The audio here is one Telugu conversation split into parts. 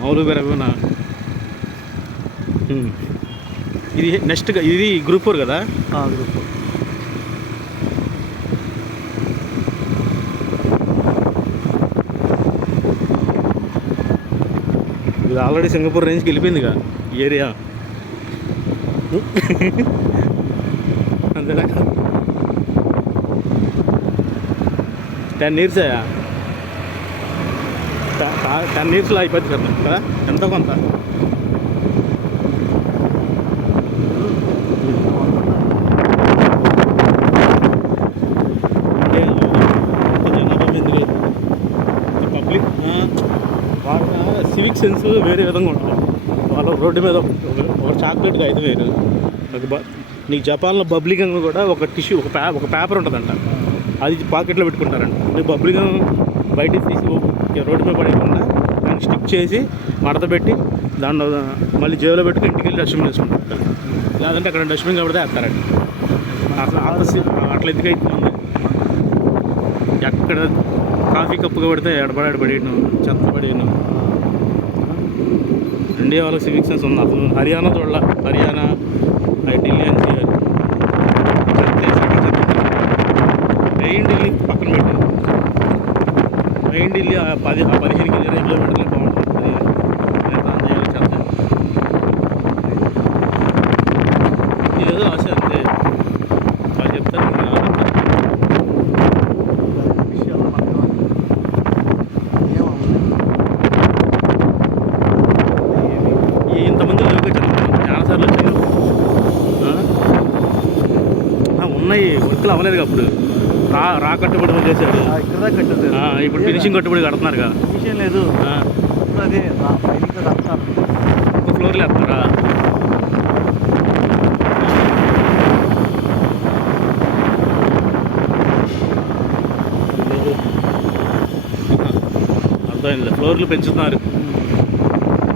మామూలు పెరగనా. ఇది నెక్స్ట్ ఇది గ్రూప్ 4 కదా. గ్రూప్ 4. ఇది ఆల్రెడీ సింగపూర్ రేంజ్కి వెళ్ళిపోయిందిగా ఈ ఏరియా. అంతేనా 10 years 10 yearsలో అయిపోతుంది కదా ఎంతో కొంత. పబ్లిక్ వాళ్ళ సివిక్ సెన్స్ వేరే విధంగా ఉంటుంది. వాళ్ళ రోడ్డు మీద ఒక చాక్లెట్గా అయితే వేరు. నీకు జపాన్లో బబ్లిగం కూడా ఒక టిష్యూ ఒక పేపర్ ఉంటుందంట, అది పాకెట్లో పెట్టుకుంటారంట. నీకు బబ్లిగం బయటికి తీసి రోడ్డు మీద పడేయకుండా దాన్ని స్టిక్ చేసి మడత పెట్టి దాంట్లో మళ్ళీ జేబులో పెట్టుకుని ఇంటికి వెళ్ళి డస్ట్బిన్ వేసుకుంటారు. లేదంటే అక్కడ డస్ట్బిన్ కాబట్టి వేస్తారండి. అట్లా ఎందుకు అవుతుంది? ఎక్కడ కాఫీ కప్పుగా పడితే ఎడబడేయను, చెత్త పడేయను. ఇండియా వాళ్ళకి సివిక్ సెన్స్ ఉంది. అసలు హర్యానా చూడాల, హర్యానా ఢిల్లీ అని చేయాలి. మెయిన్ ఢిల్లీ పక్కన పెట్టారు. మెయిన్ ఢిల్లీ 15 కిలోమీటర్లు బాగుంటుంది. ఆన్ చేయాలి చెత్త. ఇదేదో ఆశ అంతే. వాళ్ళు చెప్తారు ఇంతమంది లేవుగా చెప్తాను. చాలాసార్లు వచ్చాను. ఉన్నాయి వర్కులు అవ్వలేదు అప్పుడు. రా కట్టుబడి చేశారు. ఇప్పుడు ఫినిషింగ్ కట్టుబడి కడుతున్నారుగా. విషయం లేదు. అదే ఒక ఫ్లోర్లో వేస్తారా? అర్థమైంది. ఫ్లోర్లు పెంచుతున్నారు.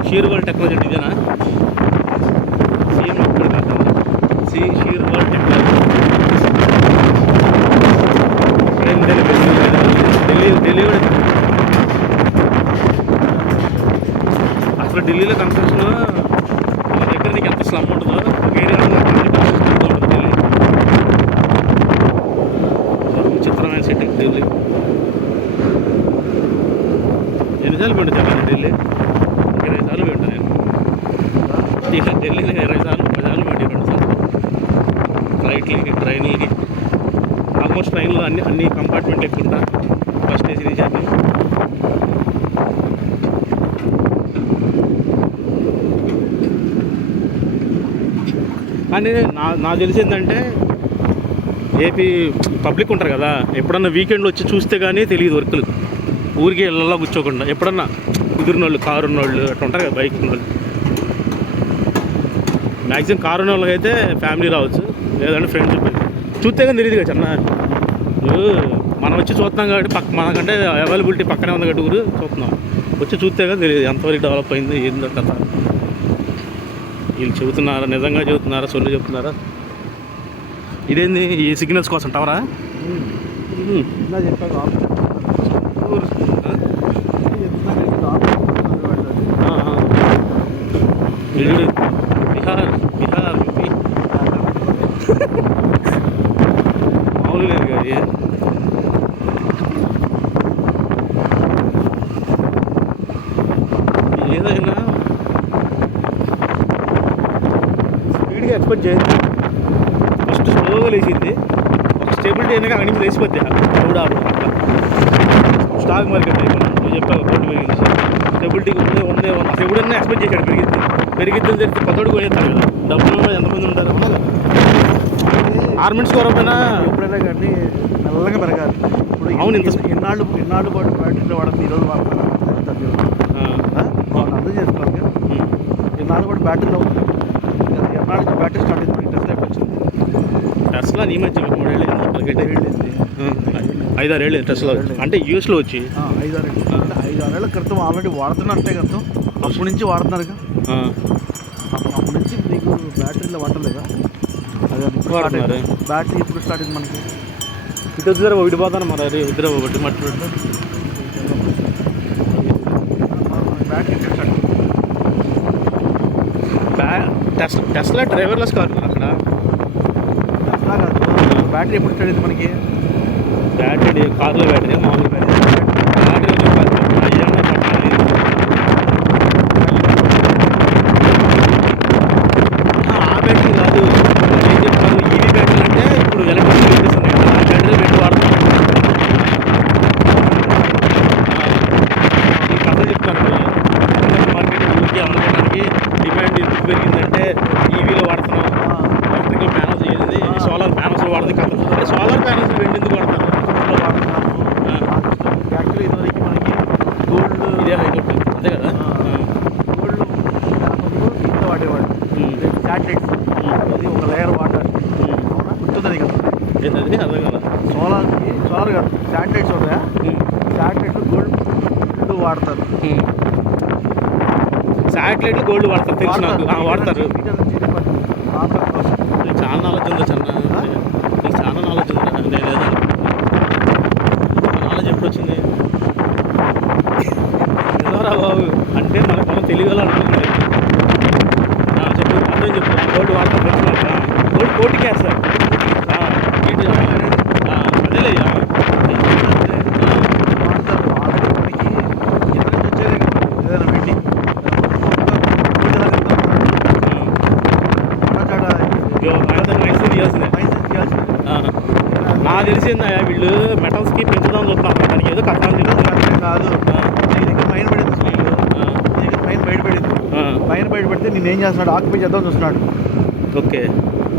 షీర్ వరల్డ్ టెక్నాలజీ ఇదేనా? Shear world technology. ఢిల్లీ కూడా అసలు ఢిల్లీలో కన్స్ట్రక్షన్ మన దగ్గర నీకు ఎంత స్లమ్ ఉంటుందో ఒక ఏరియాలో ఉంటుంది ఢిల్లీ. విచిత్రమైన సిటీ ఢిల్లీ. ఎన్నిసార్లు పోయింది చెప్పండి ఢిల్లీ? 20 సార్లు పోయింటా నేను. ఢిల్లీ 20 సార్లు 10 సార్లు పోయింది. 2 సార్లు ఫ్లైట్లకి, ట్రైన్లకి. ఆల్మోస్ట్ ట్రైన్లో అన్ని కంపార్ట్మెంట్లు ఎక్కుంటా. ఫస్ట్ ఏసీ తీసేది. కానీ నాకు తెలిసిందంటే ఏపీ పబ్లిక్ ఉంటారు కదా, ఎప్పుడన్నా వీకెండ్లో వచ్చి చూస్తే కానీ తెలియదు వర్కులు. ఊరికి ఇళ్ళల్లో కూర్చోకుండా ఎప్పుడన్నా కుదిరిన వాళ్ళు, కారు ఉన్నవాళ్ళు అట్లా ఉంటారు కదా, బైక్ ఉన్నవాళ్ళు. మ్యాక్సిమం కారు ఉన్న వాళ్ళకి అయితే ఫ్యామిలీ రావచ్చు, లేదంటే ఫ్రెండ్స్ చూస్తే కానీ తెలియదు కదా. చిన్న మనం వచ్చి చూస్తున్నాం కాబట్టి మనకంటే అవైలబిలిటీ పక్కనే ఉంది కాబట్టి ఊరు చూస్తున్నాం. వచ్చి చూస్తే కానీ తెలియదు ఎంతవరకు డెవలప్ అయింది ఏందో కథ. వీళ్ళు చెబుతున్నారా, నిజంగా చెబుతున్నారా, సొల్లు చెబుతున్నారా? ఇదేంది ఈ సిగ్నల్స్ కోసం టవరా? బిహార్ మామూలు లేదు కదా. ఏదైనా స్పీడ్గా ఎక్స్పెక్ట్ చేయండి. ఫస్ట్ స్లోగా లేచింది, ఒక స్టెబిలిటీ అయినాక అక్కడి నుంచి లేచిపోద్ది. కూడా స్టాక్ మార్కెట్ అయిపోయింది. నువ్వు చెప్పావు కోర్టు పెరిగింది, స్టెబిలిటీగా ఉందే అసలు ఎప్పుడైనా ఎక్స్పెక్ట్ చేశాడు పెరిగిద్దని తెలిసి కొత్తడు పోయేస్తారు కదా. డబ్బులు ఎంతమంది ఉంటారు? ఆర్మెంట్స్ కొరపైనా ఎప్పుడైనా కానీ మెల్లగా పెరగాలి. ఇప్పుడు అవును, ఎన్నాళ్ళు పాటు బ్యాటరీలో వాడతారు, ఈరోజు వాడతారు. అర్థం చేసుకోవాలి. ఎన్నాళ్ళు పాటు బ్యాటరీలో ఎన్నాళ్ళకి బ్యాటరీ స్టార్ట్ అయింది. మనకి టెస్లా వచ్చింది. టెస్లా నీ మధ్య 3 ఏళ్ళు 5-6 ఏళ్ళు టెస్లా అంటే యూఎస్లో వచ్చి 5-6 ఏళ్ళ క్రితం ఆల్రెడీ వాడుతున్నట్టే కదా. అప్పటి నుంచి వాడుతున్నారుగా. అప్పటి నుంచి మీకు బ్యాటరీలో వాడలేదా? అదే బ్యాటరీ ఇప్పుడు స్టార్ట్ అయింది మనకి. ఇద్దరు విడిపోతాను మరి ఇద్దరు ఒకటి మట్టి battery start Tesla driverless car అక్కడ. అట్లా కాదు, బ్యాటరీ ఎప్పుడు స్టార్ట్ అయింది మనకి? బ్యాటరీ కార్లో బ్యాటరీ మామూలు బ్యాటరీ ఆ బ్యాటరీ కాదు. ఏం చెప్తారు, ఈవీ బ్యాటరీ అంటే ఇప్పుడు ఎలక్ట్రిక్ వెహికల్స్ ఉన్నాయి కదా, ఆ బ్యాటరీ పెట్టి వాడతాం. ఈ కథ చెప్తాను. మార్కెట్ ఊరికి అమ్ముకోవడానికి డిమాండ్ ఎందుకు పెరిగిందంటే ఈవీలో వాడుతున్నాం, ఎలక్ట్రికల్ ప్యానల్స్ ఏది సోలార్ ప్యానల్స్ వాడుతుంది కథ. అంటే సోలార్ ప్యానల్స్ రెండు ఎందుకు వాడతారు? యాక్చువల్లీ ఇదివరకు మనకి గోల్డ్ ఇదే హైకోర్టు అంతే కదా. గోల్డ్ ఇంత వాడేవాడు. శాటిలైట్స్ అది ఒక లేయర్ వాటర్ గుర్తుంది కదా. ఏంటది అర్థం కదా. సోలార్ కాదు, శాటిలైట్స్ ఉంటాయా, శాటిలైట్లు గోల్డ్ వాడతారు. శాటిలైట్లు గోల్డ్ వాడతారు తెలుసు నాకు. వాడతారు. నీకు చాలా నాలెడ్జ్ ఉందా చిన్న? నీకు చాలా నాలెడ్జ్ ఉందా? నేను ఏదో నాలెడ్జ్ ఎప్పుడు వచ్చింది? ఎవరా బాబు అంటే మనం తెలియగల అనుకుంటున్నాడు. చెప్పు అర్థం చెప్పు. గోల్డ్ వాడతారు తెలుసు నాకు. గోల్డ్ కోటికి వేస్తారు. అదేలే నాకు తెలిసిందా వీళ్ళు మెటల్స్కి పెంచుదాం చూస్తున్నారు. దానికి ఏదో కష్టాలు కాదు. నీ దగ్గర మైన్ పడింది, నీ దగ్గర మైన్ బయటపడింది. మైన్ బయటపడితే నేను ఏం చేస్తున్నాడు, ఆక్యుపై చేద్దాం చూస్తున్నాడు. ఓకే,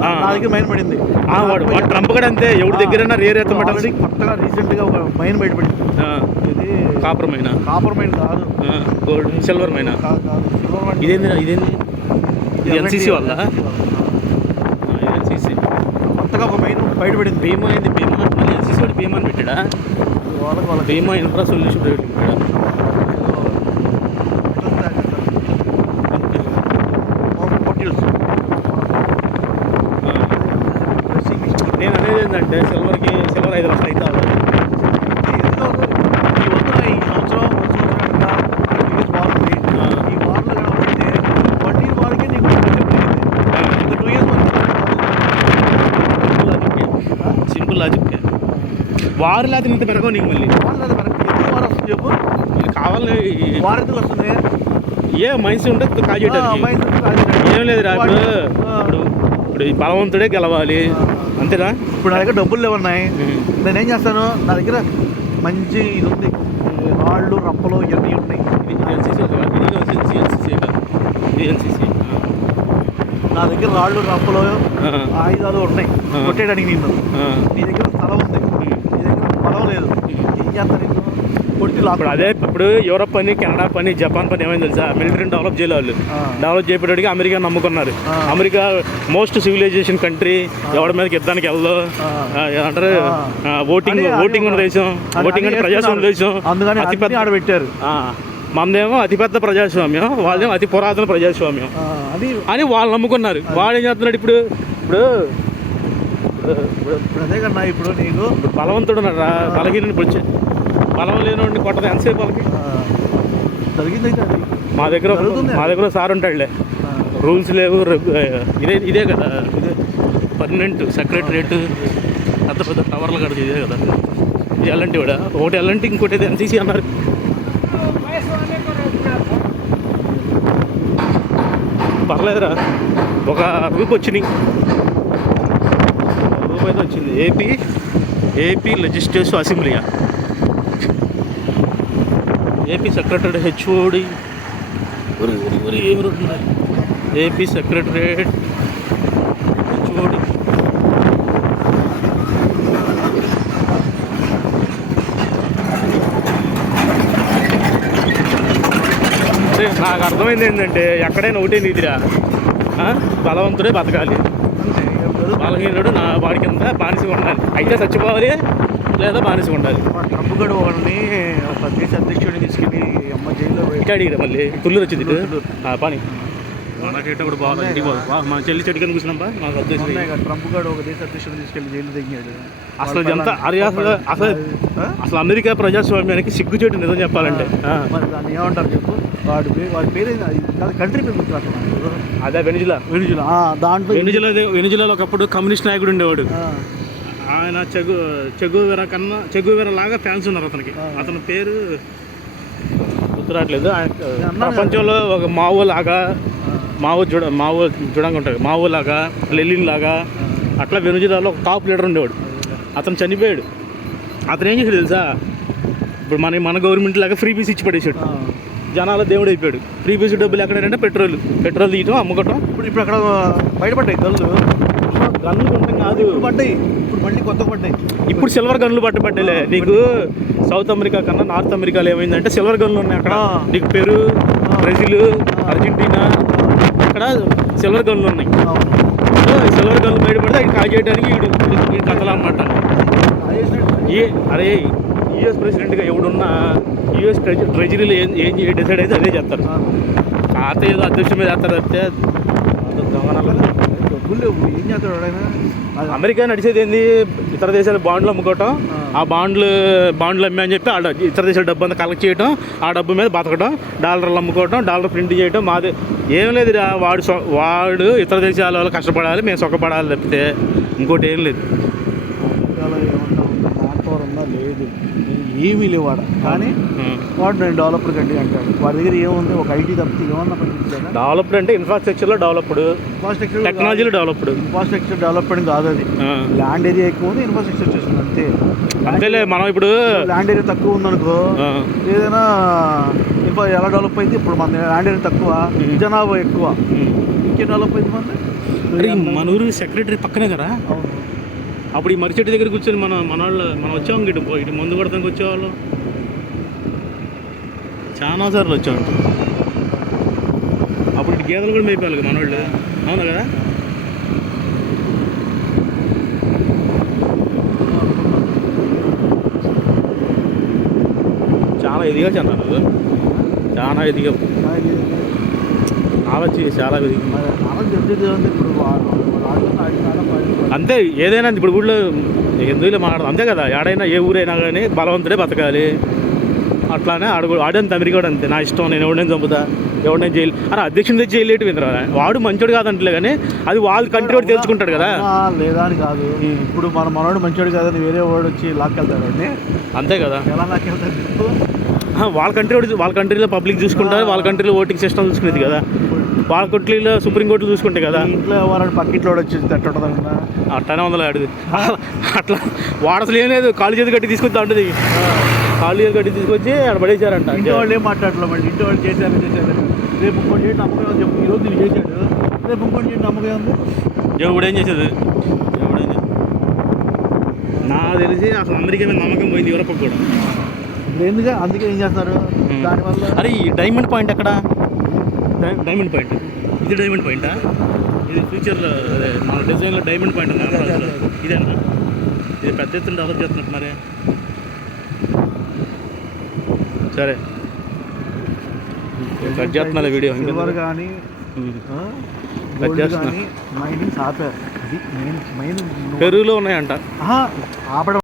నా దగ్గర మైన్ పడింది. వాడు ట్రంప్ కూడా అంతే. ఎవరి దగ్గర రేర్ ఎత్త మెటల్స్. కొత్తగా రీసెంట్గా ఒక మైన్ బయటపడింది. ఇది కాపర్ మైనా? కాపర్ మైన్ కాదు, గోల్డ్ సిల్వర్ మైనా? Silver mine. ఇదేంది ఇది ఎన్సీసీ వల్ల? ఎన్సీసీ కొత్తగా ఒక మైన్ బయటపడింది. భీమా ఏంది? భీమా మళ్ళీ ఎన్సీసీ వాడు భీమా అని పెట్టాడా? వాళ్ళ భీమా ఇన్ఫ్రా సొల్యూషన్ ప్రైవేట్ పెట్టాడా? నేను అనేది ఏంటంటే సిల్వర్ 5 లక్షలు అయితే అవ్వాలి. ఈ వంతున ఈ సంవత్సరం బాగుంది. ఈ వార్లో కాబట్టి 1 year వాళ్ళకి నీకు 2 years సింపుల్ లాజిక్. వారు లేకపోతే ఇంత పెరగవు నీకు. మళ్ళీ ఎందుకు వారు వస్తుంది చెప్పు? మళ్ళీ కావాలని వారు ఎందుకు వస్తుంది? ఏ మనిషి ఉంటే కాజేయడానికి ఏం లేదు రా. ఇప్పుడు ఈ బలవంతుడే గెలవాలి అంతేనా? ఇప్పుడు నా దగ్గర డబ్బులు లేవున్నాయి, నేనేం చేస్తాను, నా దగ్గర మంచి ఇది ఉంది, రాళ్ళు రప్పలు ఇవన్నీ ఉన్నాయి. నా దగ్గర రాళ్ళు రప్పలు ఆయుధాలు ఉన్నాయి కొట్టేయడానికి. నీ దగ్గర స్థలం ఉంది, నీ దగ్గర పొలం లేదు, ఏం చేస్తాను? ఇప్పుడు అదే ఇప్పుడు యూరోప్ పని, కెనడా పని, జపాన్ పని ఏమైంది తెలుసా? మిలిటరీని డెవలప్ చేయలే వాళ్ళు. డెవలప్ చేయడానికి అమెరికా నమ్ముకున్నారు. America most civilisation country. ఎవరి మీదకి యుద్ధానికి వెళ్ళదు అంటారు. ఓటింగ్ ఉన్న దేశం, ఓటింగ్ అంటే ప్రజాస్వామ్య దేశం. అందుకని అతిపెద్ద ఆడబెట్టారు. మనదేమో అతిపెద్ద ప్రజాస్వామ్యం, వాళ్ళేమో అతి పురాతన ప్రజాస్వామ్యం అని వాళ్ళు నమ్ముకున్నారు. వాడు ఏం చేస్తున్నాడు ఇప్పుడు? అదే కన్నా ఇప్పుడు నీకు బలవంతుడు ఉన్నారా? బలహీన బలం లేనివాడిని కొట్టదు ఎంతసేపు వాళ్ళకి. జరిగింది మా దగ్గర సార్ ఉంటాడులే. రూల్స్ లేవు. ఇదే కదా, పర్మనెంట్ సెక్రటరేట్, పెద్ద టవర్లు కడదు ఇదే కదా. ఇది ఎల్ఎన్టీ కూడా ఒకటి, ఎల్ఎన్టీ ఇంకోటి ఎన్సీసీ అన్నారు. పర్లేదురా, ఒక రూపు వచ్చినాయి. రూపు అయితే వచ్చింది. ఏపీ లెజిస్లేటివ్ అసెంబ్లీయా, ఏపీ సెక్రటరీ హెచ్ఓడి ఏమి ఉంటున్నారు? AP secretariat HOD. నాకు అర్థమైంది ఏంటంటే ఎక్కడైనా ఒకటే నీతిరా, బలవంతుడే బతకాలి, బలహీనుడు నా వాడి కింద బానిసగా ఉండాలి. అయితే చచ్చిపోవాలి లేదా బానిసగా ఉండాలి. ట్రంప్ గడు వాళ్ళని ఒక దేశ అధ్యక్షుడిని తీసుకెళ్ళి అమ్మ జైల్లో అడిగిరా. మళ్ళీ తుళ్ళు వచ్చింది పని. మనకేటప్పుడు బాగా ఇంటికి పోదు మన చెల్లి చెట్టు కింద కూర్చున్నాం మాకు అధ్యక్షుడు ఉన్నాయి కదా, ట్రంప్ గారు ఒక దేశ అధ్యక్షుడు తీసుకెళ్ళి జైలు దిగాడు. అసలు ఎంత అసలు అమెరికా ప్రజాస్వామ్యానికి సిగ్గుచేటు నిజం చెప్పాలంటే. మరి దాన్ని ఏమంటారు చెప్పు, వాడి పేరు కంట్రీ పేరు గుర్తురాట్లేదు. అదే వెనిజులా. దాంట్లో వెనిజులాలో ఒకప్పుడు కమ్యూనిస్ట్ నాయకుడు ఉండేవాడు. ఆయన చెగువెరా లాగా ఫ్యాన్స్ ఉన్నారు అతనికి. అతని పేరు గుర్తురాట్లేదు. ప్రపంచంలో ఒక మావో లాగా మావో జుడంగా ఉంటాడు, మావో లాగా లెలిన్ లాగా అట్లా వెనుజులాలో ఒక టాప్ లీడర్ ఉండేవాడు. అతను చనిపోయాడు. అతను ఏం చేసాడు తెలుసా, ఇప్పుడు మన గవర్నమెంట్ లాగా ఫ్రీ పీస్ ఇచ్చి పడేసాడు. జనాల దేవుడు అయిపోయాడు. ఫ్రీ పీస్ డబ్బులు ఎక్కడంటే పెట్రోల్ తీయటం అమ్ముకోవటం. ఇప్పుడు అక్కడ బయటపడ్డాయి గన్లు ఉంటాం కాదు, పడ్డాయి. ఇప్పుడు మళ్ళీ కొత్త పడ్డాయి. ఇప్పుడు సిల్వర్ గన్లు పడ్డాయిలే. నీకు సౌత్ అమెరికా కన్నా నార్త్ అమెరికాలో ఏమైందంటే సిల్వర్ గన్లు ఉన్నాయి అక్కడ. నీకు పెరు, బ్రెజిల్, అర్జెంటీనా అక్కడ సిల్వర్ గన్లు ఉన్నాయి. సిల్వర్ గన్లు బయటపడితే అవి కాల్ చేయడానికి ఈ కథలు అన్నమాట. అరే యూఎస్ ప్రెసిడెంట్గా ఎవడున్నా యూఎస్ ట్రెజరీలో ఏం డిసైడ్ అయితే అదే చేస్తారు. ఖాతా ఏదో అధ్యక్షుడి మీద చేస్తారు తప్పితే ఏం చేస్తాడు అమెరికా నడిచేది ఏంది, ఇతర దేశాలు బాండ్లు అమ్ముకోవటం, ఆ బాండ్లు అమ్మే అని చెప్పి ఇతర దేశాల డబ్బు అంతా కలెక్ట్ చేయడం, ఆ డబ్బు మీద బతకడం, డాలర్లు అమ్ముకోవటం, డాలర్ ప్రింట్ చేయడం. మాది ఏం లేదు, వాడు ఇతర దేశాల వాళ్ళు కష్టపడాలి, మేము సుఖపడాలి తప్పితే ఇంకోటి ఏం లేదు. లేదు ఏమీ లేవాడు, కానీ వాడు నేను డెవలప్డ్ కంట్రీ అంటాడు. వాడి దగ్గర ఏముంది, ఒక ఐటీ తప్పితే ఏమన్నా పనిచేస్తాడు. డెవలప్డ్ అంటే ఇన్ఫ్రాస్ట్రక్చర్లో డెవలప్డ్, టెక్నాలజీలో డెవలప్డ్. ఇన్ఫ్రాస్ట్రక్చర్ డెవలప్మెంట్ కాదు అది, ల్యాండ్ ఏరియా ఎక్కువ ఉంది, ఇన్ఫ్రాస్ట్రక్చర్ చేస్తుంది అంతే. అంతేలే. మనం ఇప్పుడు ల్యాండ్ ఏరియా తక్కువ ఉందనుకో, ఏదైనా ఎలా డెవలప్ అయింది. ఇప్పుడు మన ల్యాండ్ ఏరియా తక్కువ, జనాభా ఎక్కువ, ఇంకేం డెవలప్ అయింది మన మన ఊరు సెక్రటరీ పక్కనే కదా. అప్పుడు ఈ మరిచెట్టు దగ్గర కూర్చొని మనం వచ్చాం ఇటు మందు కొడతానికి వచ్చేవాళ్ళం చాలా సార్లు వచ్చాం. అప్పుడు ఇటు గేదెలు కూడా మేపాలి కదా మనోళ్ళు, అవునా కదా. చాలా ఎదిగా చెన్నాను, చాలా ఎదిగా ఆలోచి చాలా ఎదిగా. అంతే ఏదైనా ఇప్పుడు ఊళ్ళో ఎందులో మాట్లాడదు అంతే కదా. ఆడైనా ఏ ఊరైనా కానీ బలవంతుడే బతకాలి. అట్లానే ఆడంత అమెరికా కూడా అంతే. నా ఇష్టం, నేను ఎవరినైనా చంపుతా, ఎవరినైనా జైలు. అరే అధ్యక్షుని తెచ్చి జైలు ఏంటి వాడు మంచోడు కాదంటలే, కానీ అది వాళ్ళ కంట్రీ వాడు తెలుసుకుంటాడు కదా. లేదా అని కాదు, ఇప్పుడు మనోడు మంచోడు కాదని వేరే వాడు వచ్చి లాక్కెళ్తాడు అండి. అంతే కదా, ఎలా లాక్కెళ్తాడు. వాళ్ళ కంట్రీలో పబ్లిక్ చూసుకుంటారు, వాళ్ళ కంట్రీలో ఓటింగ్ సిస్టమ్ చూసుకునేది కదా, వాళ్ళ కంట్రీలో సుప్రీంకోర్టు చూసుకుంటే కదా. ఇంట్లో ఎవరైనా పక్కింట్లో వచ్చి తట్టడం అట్లానే ఉందా ఆడిది. అట్లా వాడు అసలు ఏం లేదు, కాళ్ళు చేతి కట్టి తీసుకొచ్చి ఉంటుంది. కాళ్ళు చేతి కట్టి తీసుకొచ్చి ఆడ పడేసారంట. ఇంటి వాళ్ళు ఏం మాట్లాడలేదు, మళ్ళీ ఇంటి వాళ్ళు చేశారు. రేపు ఇంకోటి చేయండి నమ్మకం అని చెప్పి ఈరోజు నువ్వు చేశాడు, రేపు ఇంకోటి చేయండి నమ్మకం ఉంది. దేవుడు ఏం చేసేది, నాకు తెలిసి అసలు అమెరికా మీద నమ్మకం పోయింది యూరోప్ కూడా. ఎందుకు అందుకే ఏం చేస్తారు దానివల్ల. అరే ఈ డైమండ్ పాయింట్ ఎక్కడ, డైమండ్ పాయింట్ ఇది డైమండ్ పాయింటా, ఇది ఫ్యూచర్లో అదే మన డిజైన్లో డైమండ్ పాయింట్ ఉంది ఇదేనా. ఇది పెద్ద ఎత్తున డెవలప్ చేస్తున్నట్టు మరి. సరే కట్ చేస్తున్నా వీడియో. కానీ మైనింగ్స్ ఆపారు, అది మెయిన్ పెరుగులో ఉన్నాయంట. ఆపడం